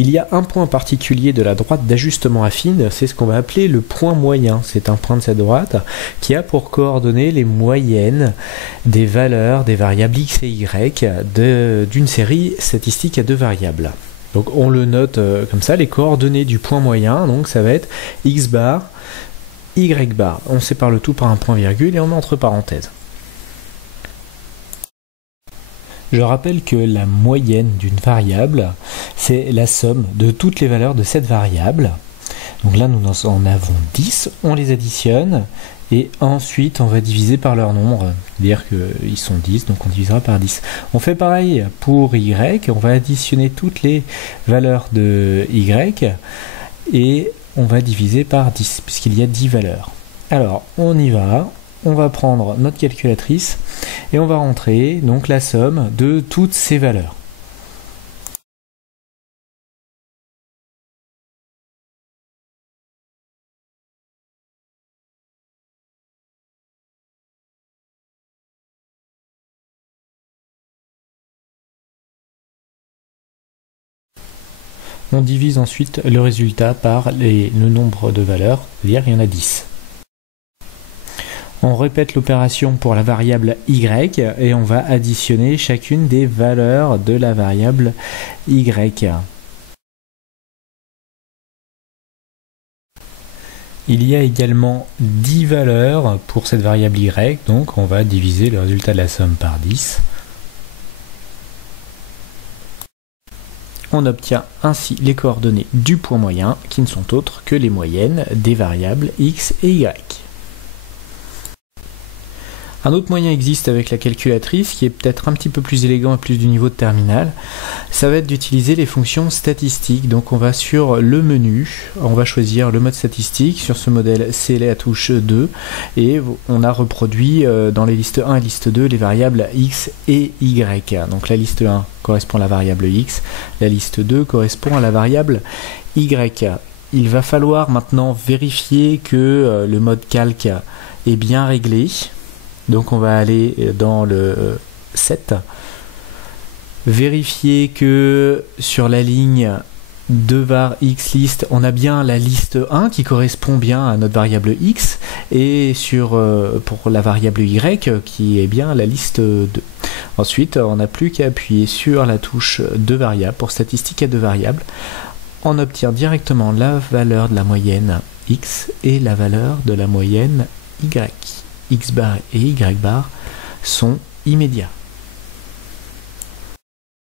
Il y a un point particulier de la droite d'ajustement affine, c'est ce qu'on va appeler le point moyen. C'est un point de cette droite qui a pour coordonnées les moyennes des valeurs des variables x et y d'une série statistique à deux variables. Donc on le note comme ça, les coordonnées du point moyen, donc ça va être x bar, y bar. On sépare le tout par un point virgule et on met entre parenthèses. Je rappelle que la moyenne d'une variable, c'est la somme de toutes les valeurs de cette variable. Donc là, nous en avons 10, on les additionne, et ensuite on va diviser par leur nombre, c'est-à-dire qu'ils sont 10, donc on divisera par 10. On fait pareil pour y, on va additionner toutes les valeurs de y, et on va diviser par 10, puisqu'il y a 10 valeurs. Alors, on y va. On va prendre notre calculatrice et on va rentrer donc la somme de toutes ces valeurs. On divise ensuite le résultat par le nombre de valeurs, c'est-à-dire il y en a 10. On répète l'opération pour la variable y et on va additionner chacune des valeurs de la variable y. Il y a également 10 valeurs pour cette variable y, donc on va diviser le résultat de la somme par 10. On obtient ainsi les coordonnées du point moyen qui ne sont autres que les moyennes des variables x et y. Un autre moyen existe avec la calculatrice qui est peut-être un petit peu plus élégant et plus du niveau de terminal. Ça va être d'utiliser les fonctions statistiques. Donc on va sur le menu, on va choisir le mode statistique. Sur ce modèle, c'est la touche 2 et on a reproduit dans les listes 1 et liste 2 les variables x et y. Donc la liste 1 correspond à la variable x, la liste 2 correspond à la variable y. Il va falloir maintenant vérifier que le mode calque est bien réglé. Donc on va aller dans le 7, vérifier que sur la ligne 2 var x list, on a bien la liste 1 qui correspond bien à notre variable x, et pour la variable y qui est bien la liste 2. Ensuite, on n'a plus qu'à appuyer sur la touche 2 variables pour statistique à 2 variables. On obtient directement la valeur de la moyenne x et la valeur de la moyenne y. X bar et Y bar sont immédiats.